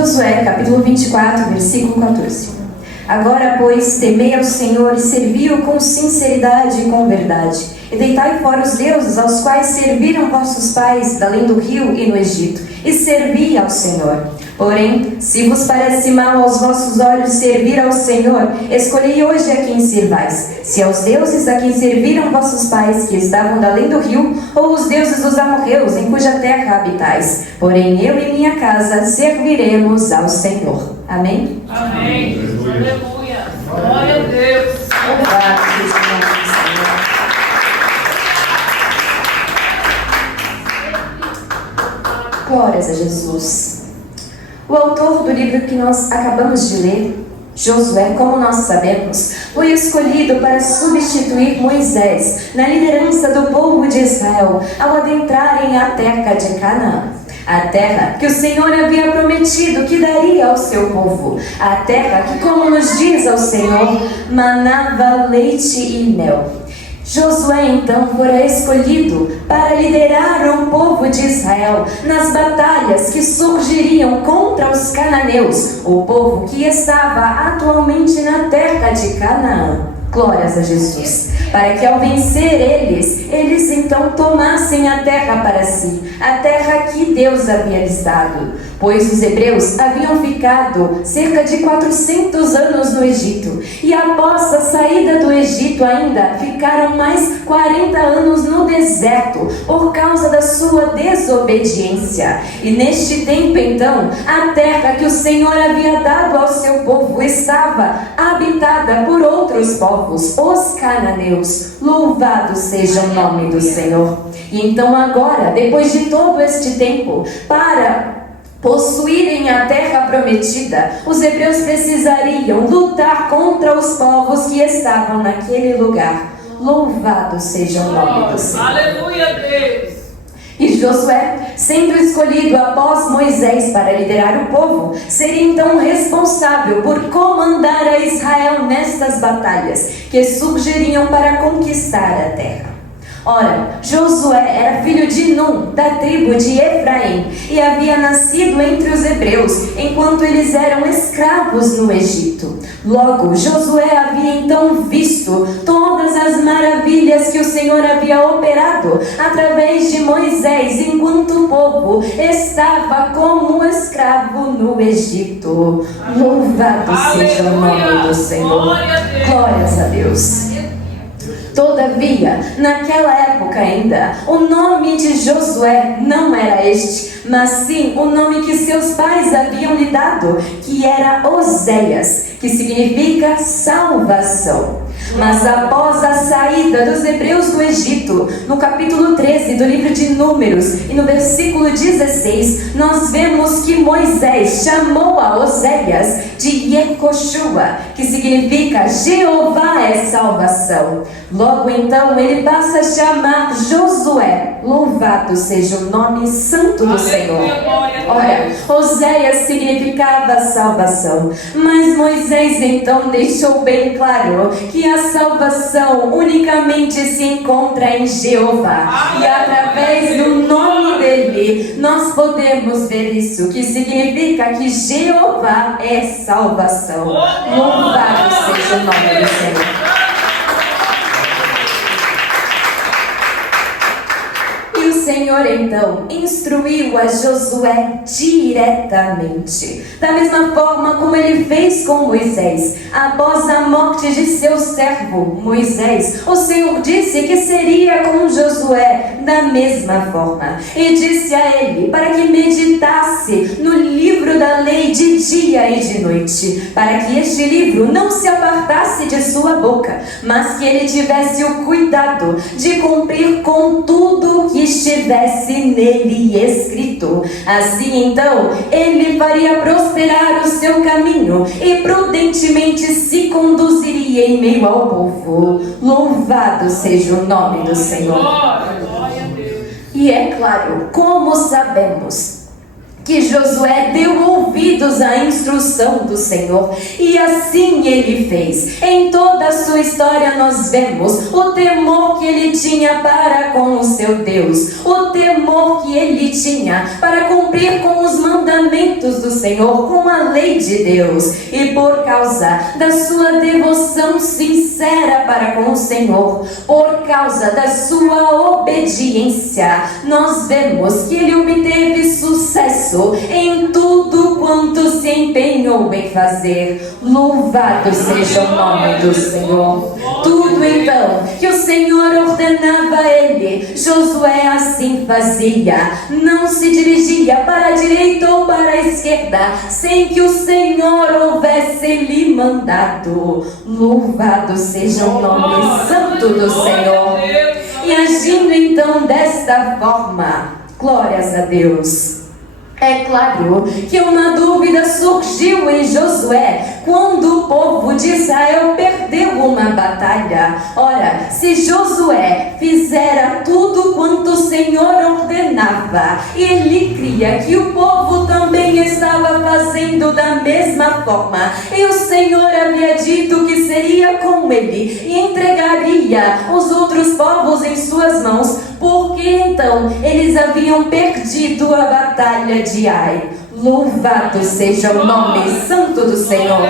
Josué, capítulo 24, versículo 14. Agora, pois, temei ao Senhor e servi-o com sinceridade e com verdade. E deitai fora os deuses aos quais serviram vossos pais, além do rio e no Egito, e servi ao Senhor. Porém, se vos parece mal aos vossos olhos servir ao Senhor, escolhei hoje a quem sirvais, se aos deuses a quem serviram vossos pais, que estavam além do rio, ou os deuses dos amorreus, em cuja terra habitais. Porém, eu e minha casa serviremos ao Senhor. Amém? Amém. Aleluia. Glória a Deus. Louvado seja o nome do Senhor. Glórias a Jesus. O autor do livro que nós acabamos de ler, Josué, como nós sabemos, foi escolhido para substituir Moisés na liderança do povo de Israel ao adentrarem a terra de Canaã. A terra que o Senhor havia prometido que daria ao seu povo. A terra que, como nos diz ao Senhor, manava leite e mel. Josué então fora escolhido para liderar o povo de Israel nas batalhas que surgiriam contra os cananeus, o povo que estava atualmente na terra de Canaã. Glórias a Jesus. Para que ao vencer eles então tomassem a terra para si, a terra que Deus havia lhes dado. Pois os hebreus haviam ficado cerca de 400 anos no Egito, e após a saída do Egito ainda ficaram mais 40 anos no deserto, por causa da sua desobediência. E neste tempo então, a terra que o Senhor havia dado ao seu povo estava habitada por outros povos, os cananeus. Louvado seja o nome do Senhor. E então agora, depois de todo este tempo, para possuírem a terra prometida, os hebreus precisariam lutar contra os povos que estavam naquele lugar. Louvado seja o nome do Senhor. Aleluia, Deus. E Josué, sendo escolhido após Moisés para liderar o povo, seria então responsável por comandar a Israel nestas batalhas que surgiriam para conquistar a terra. Ora, Josué era filho de Num, da tribo de Efraim, e havia nascido entre os hebreus, enquanto eles eram escravos no Egito. Logo, Josué havia então visto todas as maravilhas que o Senhor havia operado através de Moisés, enquanto o povo estava como escravo no Egito. Louvado seja o nome do Senhor. Glórias a Deus. Todavia, naquela época ainda, o nome de Josué não era este, mas sim o nome que seus pais haviam lhe dado, que era Oséias, que significa salvação. Mas após a saída dos hebreus do Egito, no capítulo 13 do livro de Números e no versículo 16, nós vemos que Moisés chamou a Oséias de Yehoshua, que significa Jeová é salvação. Logo então ele passa a chamar Josué. Louvado seja o nome santo do Senhor. Ora, Oséias significava salvação, mas Moisés então deixou bem claro que a salvação unicamente se encontra em Jeová, e através do nome dele nós podemos ver isso, que significa que Jeová é salvação. Louvado seja o nome do Senhor. O Senhor então instruiu a Josué diretamente, da mesma forma como ele fez com Moisés. Após a morte de seu servo Moisés, o Senhor disse que seria com Josué da mesma forma, e disse a ele para que meditasse no livro da lei de dia e de noite, para que este livro não se apartasse de sua boca, mas que ele tivesse o cuidado de cumprir com tudo que estivesse nele escrito. Assim então ele faria prosperar o seu caminho e prudentemente se conduziria em meio ao povo. Louvado seja o nome do Senhor. E é claro, como sabemos que Josué deu ouvidos à instrução do Senhor, e assim ele fez. Em toda a sua história nós vemos o temor que ele tinha tinha para com o seu Deus, o temor que ele tinha para cumprir com os mandamentos do Senhor, com a lei de Deus. E por causa da sua devoção sincera para com o Senhor, por causa da sua obediência, nós vemos que ele obteve sucesso em tudo quanto se empenhou em fazer. Louvado seja o nome do Senhor. Tudo então que o Senhor ordenava a ele, Josué assim fazia. Não se dirigia para a direita ou para a esquerda sem que o Senhor houvesse lhe mandado. Louvado seja o nome santo do Senhor. E agindo então desta forma, glórias a Deus. É claro que uma dúvida surgiu em Josué quando o povo de Israel perdeu uma batalha. Ora, se Josué fizera tudo quanto o Senhor ordenava, ele cria que o povo também estava fazendo da mesma forma, e o Senhor havia dito que seria com ele e entregaria os outros povos em suas mãos, porque então eles haviam perdido a batalha de Ai. Louvado seja o nome santo do Senhor.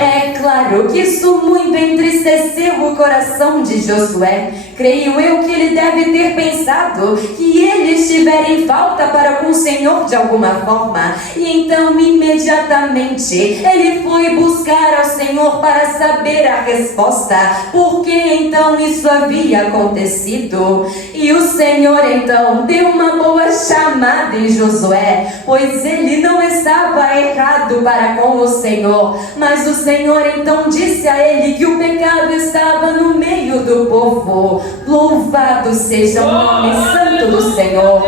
É claro que isso muito entristeceu o coração de Josué. Creio eu que ele deve ter pensado que ele estivera em falta para com o Senhor de alguma forma. E então imediatamente ele foi buscar ao Senhor para saber a resposta, porque então isso havia acontecido. E o Senhor então deu uma boa chamada em Josué, pois ele não estava errado para com o Senhor, mas o Senhor então disse a ele que o pecado estava no meio do povo. Louvado seja o nome santo do Senhor.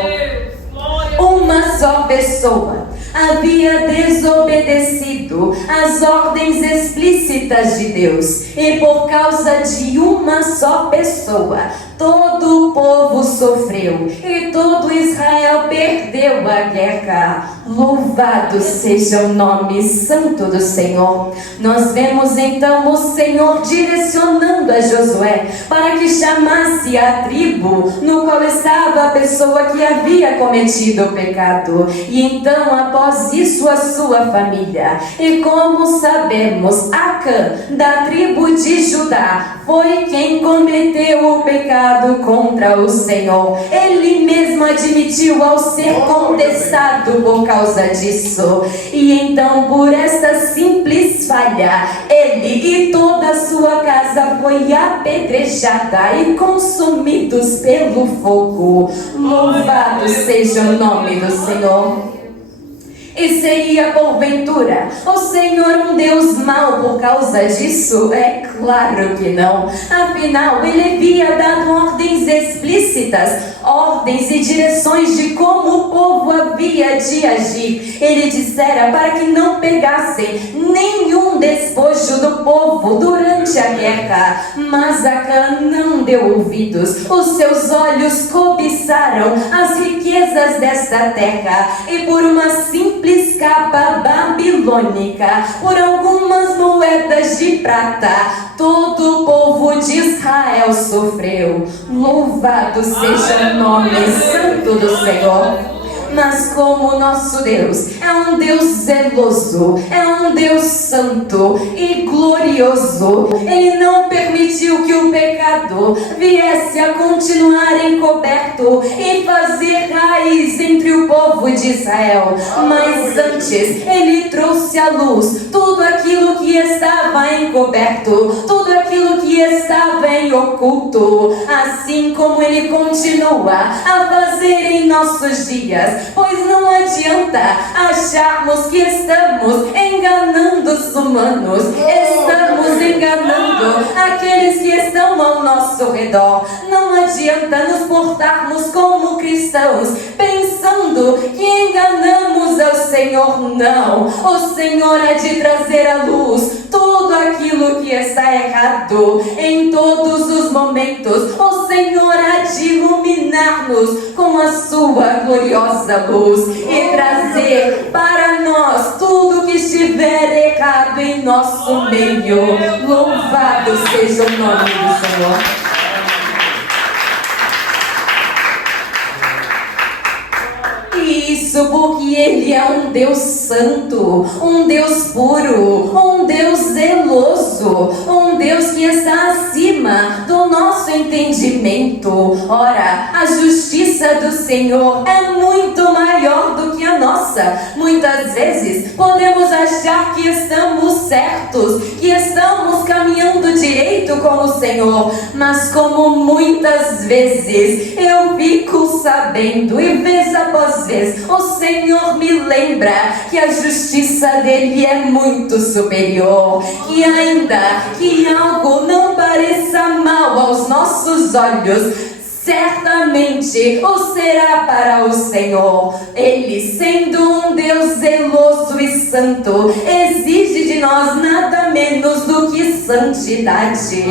Uma só pessoa havia desobedecido às ordens explícitas de Deus, e por causa de uma só pessoa, todo o povo sofreu e todo Israel perdeu a guerra. Louvado seja o nome santo do Senhor. Nós vemos então o Senhor direcionando a Josué para que chamasse a tribo no qual estava a pessoa que havia cometido o pecado, e então após isso a sua família. E como sabemos, Acã da tribo de Judá foi quem cometeu o pecado contra o Senhor. Ele mesmo admitiu ao ser contestado por causa disso. E então, por esta simples falha, ele e toda a sua casa foi apedrejada e consumidos pelo fogo. Louvado seja o nome do Senhor. E seria porventura o Senhor um Deus mau por causa disso? É claro que não. Afinal, ele havia dado ordens explícitas, ordens e direções de como o povo havia de agir. Ele dissera para que não pegassem nenhum despojo do povo durante a guerra. Mas Acã não deu ouvidos. Os seus olhos cobiçaram as riquezas desta terra, e por uma simples capa babilônica, por algumas moedas de prata, todo o povo de Israel sofreu. Louvado seja o nome santo do Senhor. Mas como o nosso Deus é um Deus zeloso, é um Deus santo e glorioso, Ele não permitiu que o pecado viesse a continuar encoberto e fazer raiz entre o povo de Israel. Mas antes, Ele trouxe à luz tudo aquilo que estava encoberto, tudo aquilo que estava em oculto, assim como Ele continua a fazer em nossos dias. Pois não adianta acharmos que estamos enganando os humanos, estamos enganando aqueles que estão ao nosso redor. Não adianta nos portarmos como cristãos pensando que enganamos ao Senhor. Não, o Senhor há de trazer à luz tudo aquilo que está errado em todos os momentos. O Senhor há de iluminar-nos com a sua gloriosa luz e trazer para nós tudo que estiver errado em nosso meio. Louvado seja o nome do Senhor. Ele é um Deus santo, um Deus puro, um Deus zeloso, um Deus que está acima do nosso entendimento. Ora, a justiça do Senhor é muito maior do que a nossa. Muitas vezes podemos achar que estamos certos, que estamos caminhando direito com o Senhor, mas como muitas vezes eu fico sabendo, e vez após vez o Senhor me lembra que a justiça dele é muito superior, e ainda que algo não pareça mal aos nossos olhos, certamente o será para o Senhor. Ele, sendo um Deus zeloso e santo, exige de nós nada menos do que santidade.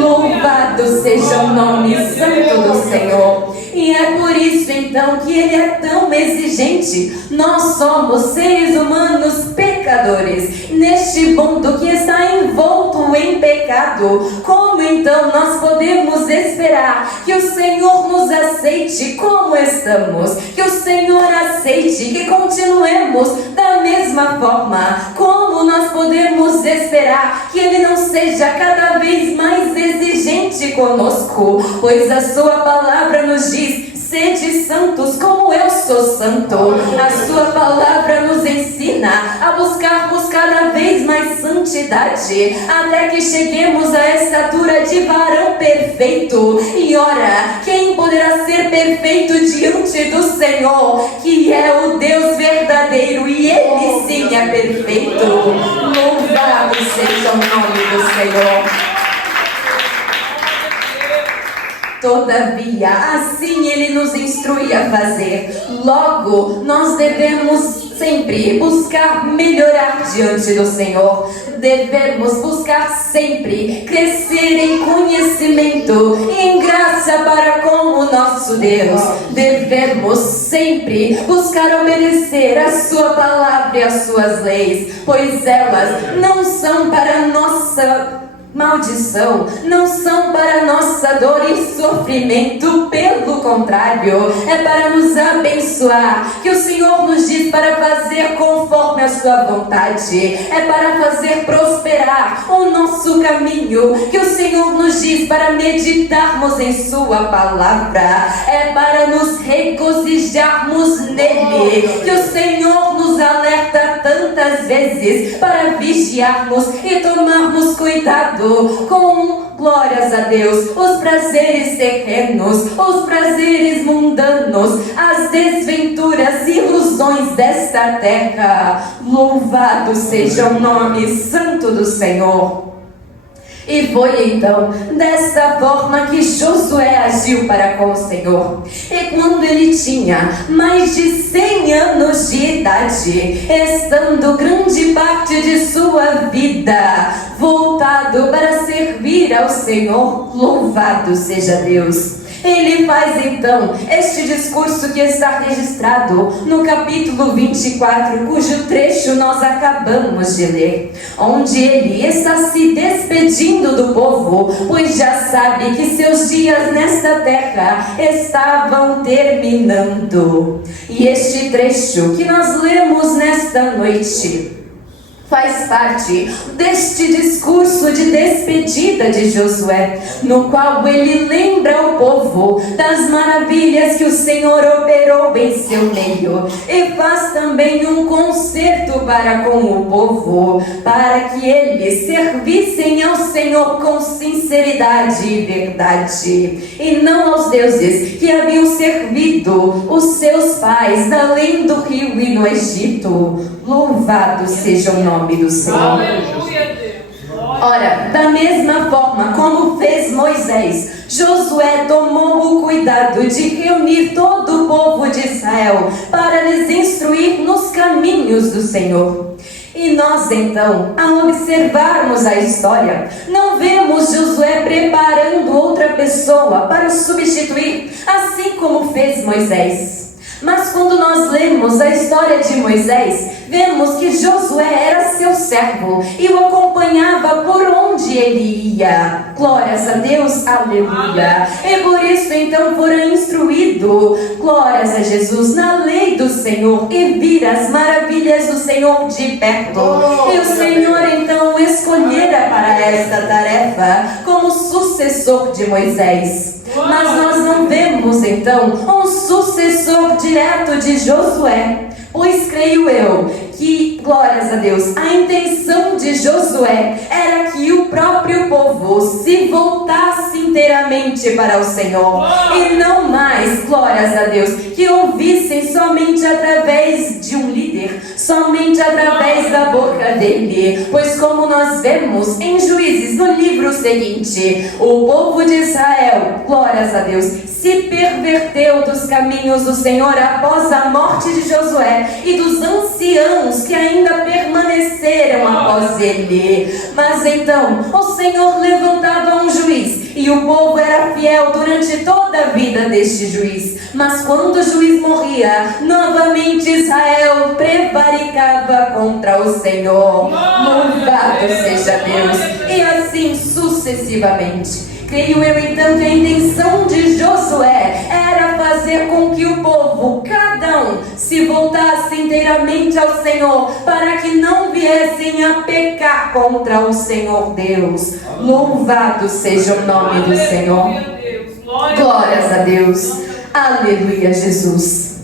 Louvado seja o nome santo do Senhor. E é por isso então que Ele é tão exigente. Nós somos seres humanos pecadores, neste mundo que está envolto em pecado. Como então nós podemos esperar que o Senhor nos aceite como estamos? Que o Senhor aceite que continuemos da mesma forma? Como nós podemos esperar que Ele não seja cada vez mais exigente conosco? Pois a sua palavra nos diz: sede santos como eu sou santo. A sua palavra nos ensina a buscarmos cada vez mais santidade, até que cheguemos à estatura de varão perfeito. E ora, quem poderá ser perfeito diante do Senhor, que é o Deus verdadeiro, e Ele sim é perfeito. Louvado seja o nome do Senhor. Todavia, assim Ele nos instrui a fazer. Logo, nós devemos sempre buscar melhorar diante do Senhor. Devemos buscar sempre crescer em conhecimento e em graça para com o nosso Deus. Devemos sempre buscar obedecer a sua palavra e as suas leis, pois elas não são para nossa maldição, não são para nossa dor e sofrimento, pelo contrário, é para nos abençoar, que o Senhor nos diz para fazer conforme a sua vontade, é para fazer prosperar o nosso caminho, que o Senhor nos diz para meditarmos em sua palavra, é para nos regozijarmos nele, que o Senhor nos alerta tantas vezes para vigiarmos e tomarmos cuidado com, glórias a Deus, os prazeres terrenos, os prazeres mundanos, as desventuras e ilusões desta terra. Louvado seja o nome santo do Senhor. E foi então desta forma que Josué agiu para com o Senhor. E quando ele tinha mais de 100 anos de idade, estando grande parte de sua vida voltado para servir ao Senhor, louvado seja Deus, ele faz então este discurso que está registrado no capítulo 24, cujo trecho nós acabamos de ler, onde ele está se despedindo do povo, pois já sabe que seus dias nesta terra estavam terminando. E este trecho que nós lemos nesta noite faz parte deste discurso de despedida de Josué, no qual ele lembra o povo das maravilhas que o Senhor operou em seu meio, e faz também um concerto para com o povo, para que eles servissem ao Senhor com sinceridade e verdade, e não aos deuses que haviam servido os seus pais além do rio e no Egito. Louvado seja o nome do Senhor. Aleluia, Deus. Ora, da mesma forma como fez Moisés, Josué tomou o cuidado de reunir todo o povo de Israel para lhes instruir nos caminhos do Senhor. E nós então, ao observarmos a história, não vemos Josué preparando outra pessoa para o substituir, assim como fez Moisés. Mas quando nós lemos a história de Moisés, vemos que Josué era seu servo e o acompanhava por onde ele ia. Glórias a Deus, aleluia. E por isso então fora instruído, glórias a Jesus, na lei do Senhor, e vir as maravilhas do Senhor de perto. E o Senhor então o escolhera para esta tarefa como sucessor de Moisés. Mas nós não vemos então um sucessor direto de Josué, pois creio eu que, glórias a Deus, a intenção de Josué era que o próprio povo se voltasse inteiramente para o Senhor e não mais, glórias a Deus, que ouvissem somente através de um líder, somente através da boca dele, pois como nós vemos em Juízes, no livro seguinte, o povo de Israel, glórias a Deus, se perverteu dos caminhos do Senhor após a morte de Josué e dos anciãos que ainda permaneceram após ele. Mas então o Senhor levantava um juiz e o povo era fiel durante toda a vida deste juiz. Mas quando o juiz morria, novamente Israel prevaricava contra o Senhor. Louvado seja Deus! E assim sucessivamente. Creio eu então que a intenção de Josué era fazer com que o povo, cada um, se voltasse inteiramente ao Senhor, para que não viessem a pecar contra o Senhor Deus. Louvado seja o nome do Senhor. Glórias a Deus. Aleluia, Jesus.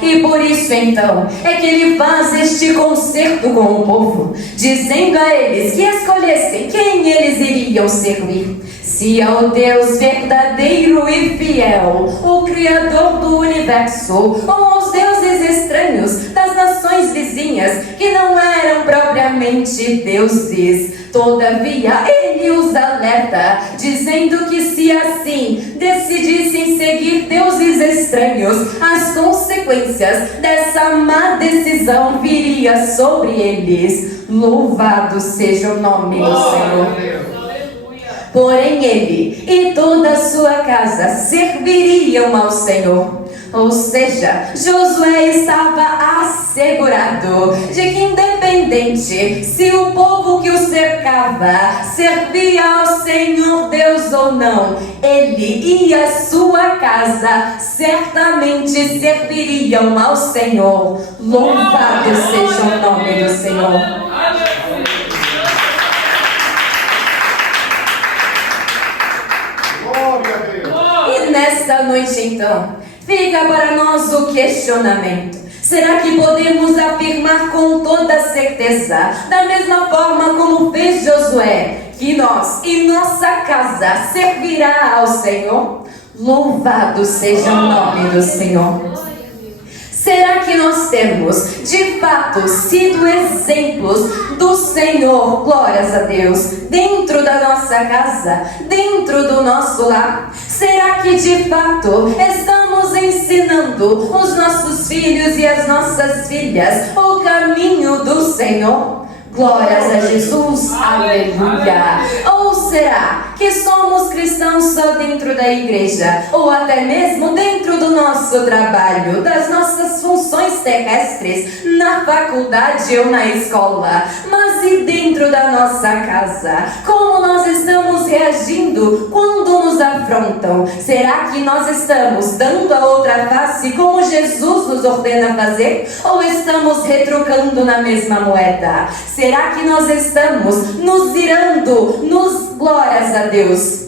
E por isso então é que ele faz este concerto com o povo, dizendo a eles que escolhessem quem eles iriam servir. Se ao Deus verdadeiro e fiel, o Criador do universo, ou aos deuses estranhos das nações vizinhas, que não eram propriamente deuses. Todavia, ele os alerta, dizendo que se assim decidissem seguir deuses estranhos, as consequências dessa má decisão viria sobre eles. Louvado seja o nome do Senhor. Porém ele e toda a sua casa serviriam ao Senhor. Ou seja, Josué estava assegurado de que independente se o povo que o cercava servia ao Senhor Deus ou não, ele e a sua casa certamente serviriam ao Senhor. Louvado seja o nome do Senhor. E nesta noite então, fica para nós o questionamento. Será que podemos afirmar com toda certeza, da mesma forma como fez Josué, que nós e nossa casa servirá ao Senhor? Louvado seja o nome do Senhor. Será que nós temos, de fato, sido exemplos do Senhor, glórias a Deus, dentro da nossa casa, dentro do nosso lar? Será que, de fato, estamos ensinando os nossos filhos e as nossas filhas o caminho do Senhor? Glórias a Jesus, aleluia. Ou será que somos cristãos só dentro da igreja, ou até mesmo dentro do nosso trabalho, das nossas funções terrestres, na faculdade ou na escola, mas e dentro da nossa casa? Como nós estamos reagindo quando nos afrontam? Será que nós estamos dando a outra face como Jesus nos ordena fazer? Ou estamos retrucando na mesma moeda? Será que nós estamos nos irando, glórias a Deus,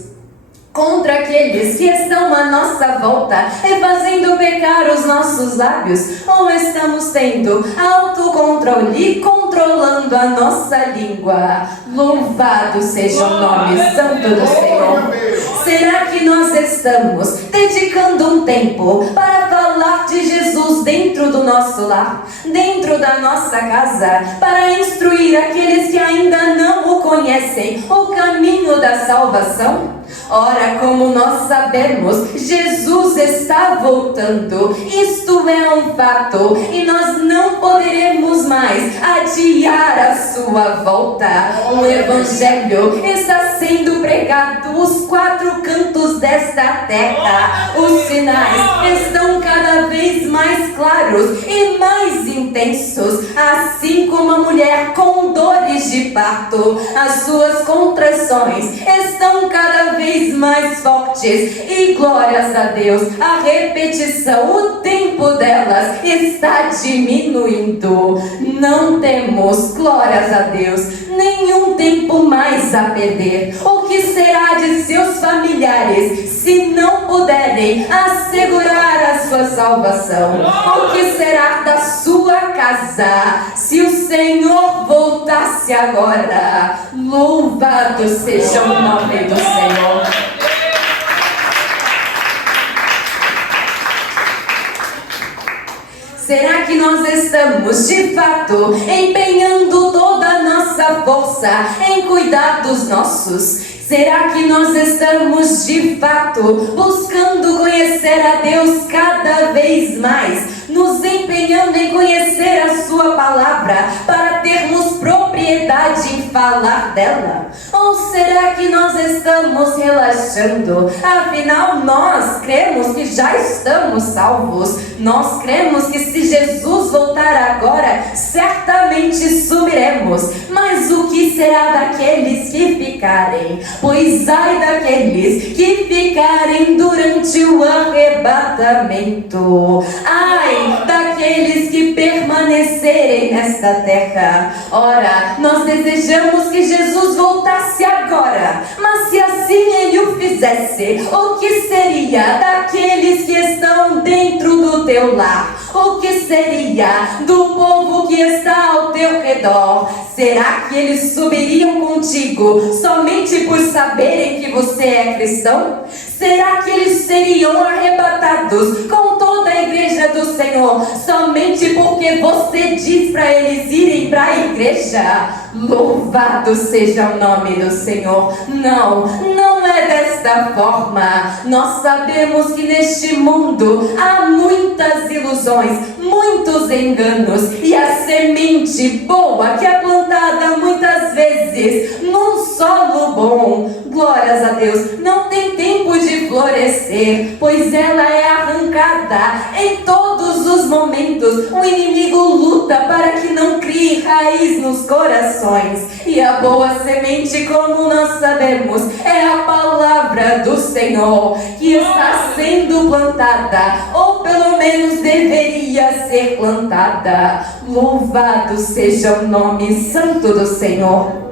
contra aqueles que estão à nossa volta e fazendo pecar os nossos lábios? Ou estamos tendo autocontrole e controlando a nossa língua? Louvado seja o nome santo do Senhor. Será que nós estamos dedicando um tempo para falar de Jesus dentro do nosso lar, dentro da nossa casa, para instruir aqueles que ainda não o conhecem, o caminho da salvação? Ora, como nós sabemos, Jesus está voltando. Isto é um fato e nós não poderemos mais adiar a sua volta. O Evangelho está sendo pregado os quatro cantos desta terra. Os sinais estão cada vez mais claros e mais intensos, assim como a mulher com dores de parto. As suas contrações estão cada vez mais fortes e glórias a Deus, a repetição, o tempo delas está diminuindo. Não temos, glórias a Deus, nenhum tempo mais a perder. O que será de seus familiares se não puderem assegurar a sua salvação? O que será da sua casa se o Senhor voltasse agora? Louvado seja o nome do Senhor. Será que nós estamos, de fato, empenhando toda a nossa força em cuidar dos nossos? Será que nós estamos, de fato, buscando conhecer a Deus cada vez mais, nos empenhando em conhecer a Sua palavra para termos propriedade em falar dela? Ou será que nós estamos relaxando? Afinal, nós cremos que já estamos salvos. Nós cremos que se Jesus voltar agora, certamente subiremos. Mas o que será daqueles que ficarem? Pois ai daqueles que ficarem durante o arrebatamento. Ai daqueles que permanecerem nesta terra. Ora, nós desejamos que Jesus voltasse agora, mas se assim Ele o fizesse, o que seria daqueles que estão dentro do teu lar? O que seria do povo que está ao teu redor? Será que eles subiriam contigo somente por saberem que você é cristão? Será que eles seriam arrebatados com toda a igreja do Senhor somente porque você diz para eles irem para a igreja? Louvado seja o nome do Senhor. Não, não é desta forma. Nós sabemos que neste mundo há muitas ilusões, muitos enganos, e a semente boa que é plantada muitas vezes num solo bom, glórias a Deus, não tem tempo de florescer, pois ela é arrancada em todos os momentos. O inimigo luta para que não crie raiz nos corações. E a boa semente, como nós sabemos, é a palavra do Senhor que está sendo plantada, ou pelo menos deveria ser plantada. Louvado seja o nome santo do Senhor.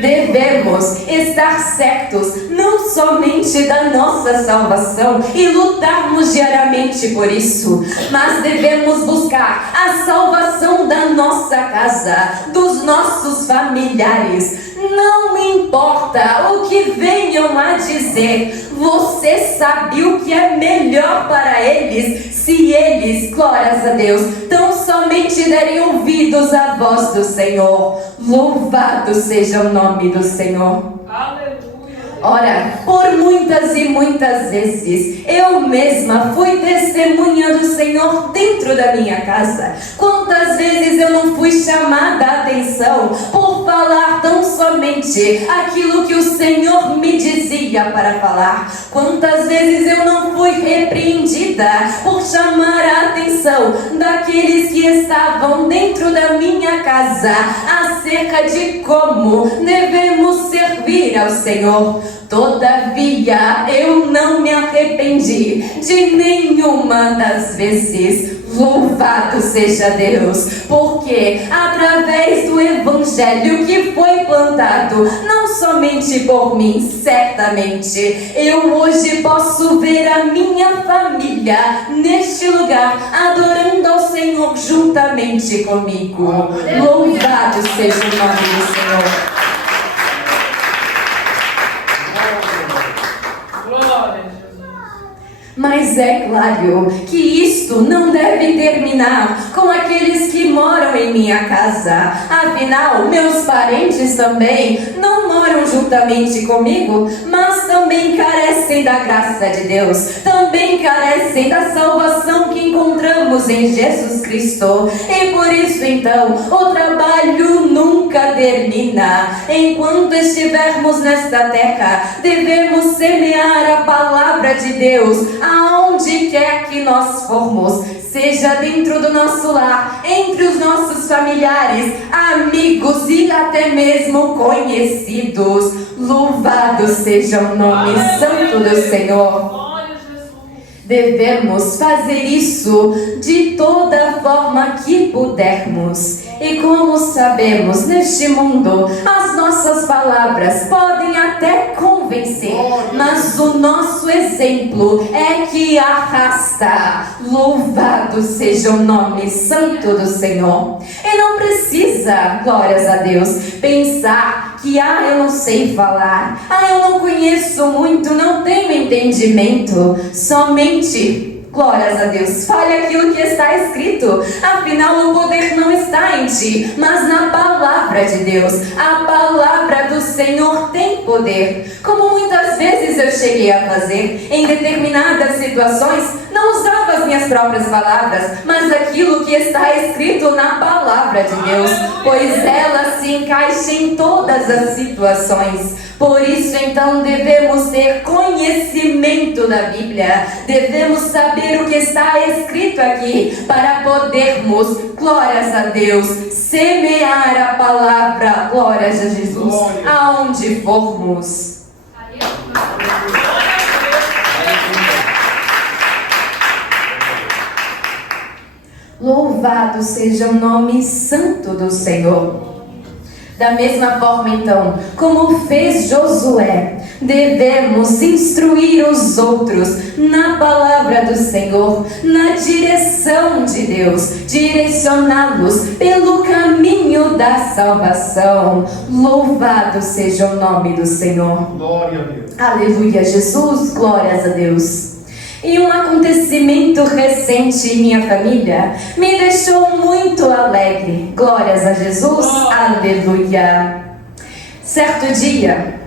Devemos estar certos não somente da nossa salvação e lutarmos diariamente por isso, mas devemos buscar a salvação da nossa casa, dos nossos familiares. Não importa o que venham a dizer, você sabe o que é melhor para eles, se eles, glórias a Deus, tão somente derem ouvidos à voz do Senhor. Louvado seja o nome do Senhor. Aleluia. Ora, por muitas e muitas vezes, eu mesma fui testemunha do Senhor dentro da minha casa. Quantas vezes eu não fui chamada a atenção por falar tão somente aquilo que o Senhor me dizia para falar. Quantas vezes eu não fui repreendida por chamar a atenção daqueles que estavam dentro da minha casa acerca de como devemos servir ao Senhor. Todavia, eu não me arrependi de nenhuma das vezes. Louvado seja Deus, porque através do Evangelho que foi plantado, não somente por mim, certamente, eu hoje posso ver a minha família neste lugar, adorando ao Senhor juntamente comigo. Louvado seja o nome do Senhor. Mas é claro que isto não deve terminar com aqueles que moram em minha casa. Afinal, meus parentes também não moram juntamente comigo, mas também carecem da graça de Deus, também carecem da salvação que encontramos em Jesus Cristo. E por isso então o trabalho nunca termina. Enquanto estivermos nesta terra, devemos semear a palavra de Deus aonde quer que nós formos, seja dentro do nosso lar, entre os nossos familiares, amigos e até mesmo conhecidos. Louvado seja o nome santo do Senhor. Devemos fazer isso de toda forma que pudermos. E como sabemos, neste mundo, as nossas palavras podem até convencer, mas o nosso exemplo é que arrasta. Louvado seja o nome santo do Senhor. E não precisa, glórias a Deus, pensar que eu não sei falar, eu não conheço muito, não tenho entendimento. Somente, glórias a Deus, fale aquilo que está escrito. Afinal, o poder não está em ti, mas na palavra de Deus. A palavra do Senhor tem poder. Como muitas vezes eu cheguei a fazer em determinadas situações, não usava as minhas próprias palavras, mas aquilo que está escrito na palavra de Deus, pois ela se encaixa em todas as situações. Por isso então devemos ter conhecimento da Bíblia, devemos saber o que está escrito aqui, para podermos, glórias a Deus, semear a palavra, glórias a Jesus, aonde formos. Louvado seja o nome santo do Senhor. Da mesma forma, então, como fez Josué, devemos instruir os outros na palavra do Senhor, na direção de Deus, direcioná-los pelo caminho da salvação. Louvado seja o nome do Senhor. Glória a Deus. Aleluia, Jesus, glórias a Deus. E um acontecimento recente em minha família me deixou muito alegre. Glórias a Jesus, aleluia. Certo dia,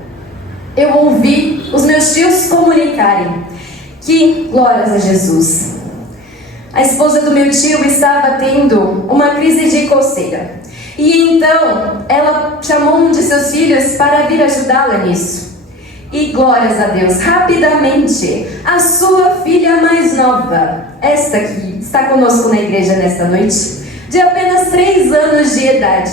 eu ouvi os meus tios comunicarem que, glórias a Jesus, a esposa do meu tio estava tendo uma crise de coceira. E então, ela chamou um de seus filhos para vir ajudá-la nisso. E glórias a Deus, rapidamente, a sua filha mais nova, esta que está conosco na igreja nesta noite, de apenas 3 anos de idade,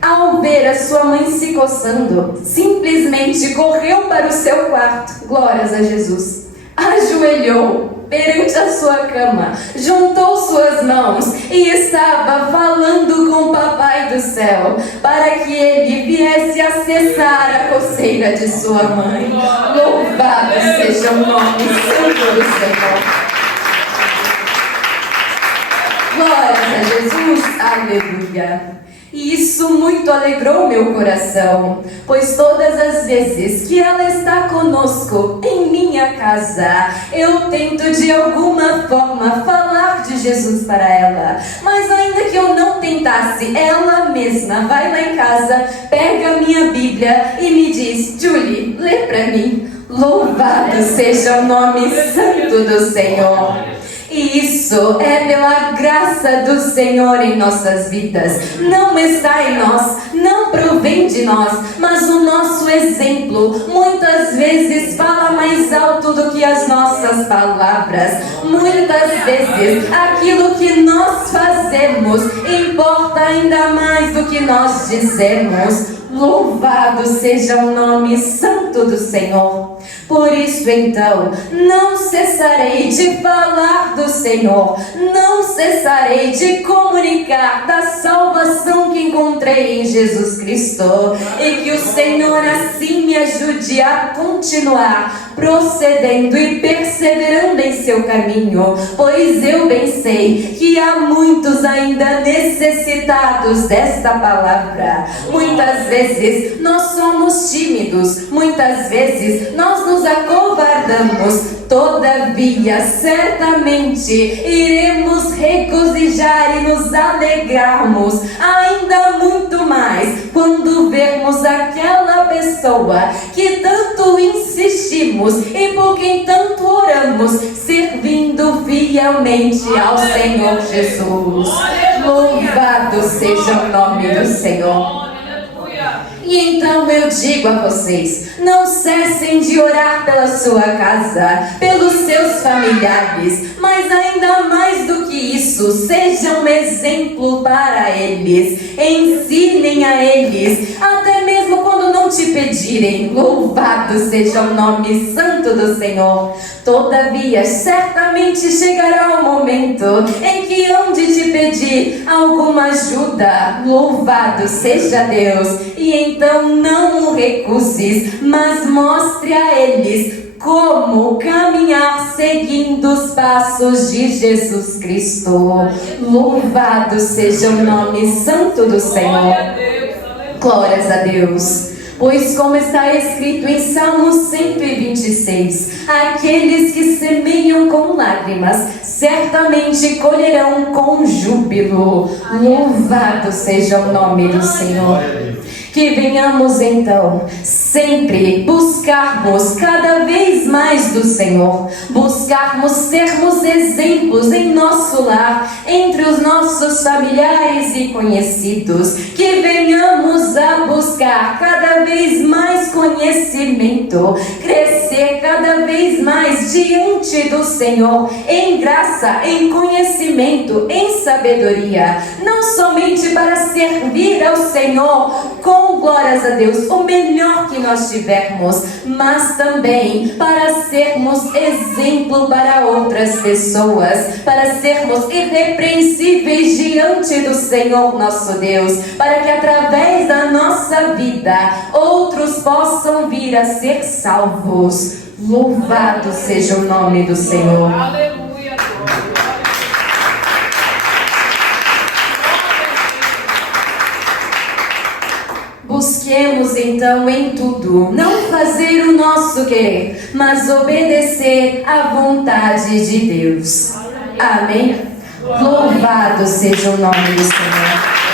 ao ver a sua mãe se coçando, simplesmente correu para o seu quarto, glórias a Jesus, ajoelhou perante a sua cama, juntou suas mãos e estava falando com o Papai do Céu para que ele viesse a cessar a coceira de sua mãe. Louvado seja o nome santo do Senhor. Glórias a Jesus, aleluia. E isso muito alegrou meu coração, pois todas as vezes que ela está conosco em minha casa, eu tento de alguma forma falar de Jesus para ela. Mas ainda que eu não tentasse, ela mesma vai lá em casa, pega a minha Bíblia e me diz: Julie, lê para mim. Louvado seja o nome santo do Senhor. E isso é pela graça do Senhor em nossas vidas. Não está em nós, não provém de nós, mas o nosso exemplo muitas vezes fala mais alto do que as nossas palavras. Muitas vezes aquilo que nós fazemos importa ainda mais do que nós dizemos. Louvado seja o nome santo do Senhor. Por isso então, não cessarei de falar do Senhor, não cessarei de comunicar da salvação que encontrei em Jesus Cristo, e que o Senhor assim me ajude a continuar procedendo e perseverando em seu caminho, pois eu bem sei que há muitos ainda necessitados desta palavra. Muitas vezes nós somos tímidos, muitas vezes nós nos acovardamos, todavia certamente iremos regozijar e nos alegrarmos ainda muito mais quando vermos aquela aquela pessoa que tanto insistimos e por quem tanto oramos, servindo fielmente ao Senhor Jesus. Louvado seja o nome do Senhor. E então eu digo a vocês, não cessem de orar pela sua casa, pelos seus familiares, mas ainda mais do que isso, sejam um exemplo para eles, ensinem a eles, até mesmo quando não te pedirem. Louvado seja o nome santo do Senhor. Todavia, certamente chegará o momento em que hão de te pedir alguma ajuda. Louvado seja Deus. E então não o recuses, mas mostre a eles como caminhar seguindo os passos de Jesus Cristo. Louvado seja o nome santo do Senhor. Glórias a Deus. Pois como está escrito em Salmo 126, aqueles que semeiam com lágrimas, certamente colherão com júbilo. Louvado seja o nome do Senhor. Que venhamos então sempre buscarmos cada vez mais do Senhor, buscarmos sermos exemplos em nosso lar, entre os nossos familiares e conhecidos, que venhamos a buscar cada vez mais conhecimento, crescer cada vez mais diante do Senhor, em graça, em conhecimento, em sabedoria, não somente para servir ao Senhor com glórias a Deus, o melhor que nós tivermos, mas também para sermos exemplo para outras pessoas, para sermos irrepreensíveis diante do Senhor nosso Deus, para que através da nossa vida outros possam vir a ser salvos. Louvado seja o nome do Senhor. Aleluia. Busquemos então em tudo, não fazer o nosso querer, mas obedecer à vontade de Deus. Amém? Louvado seja o nome do Senhor.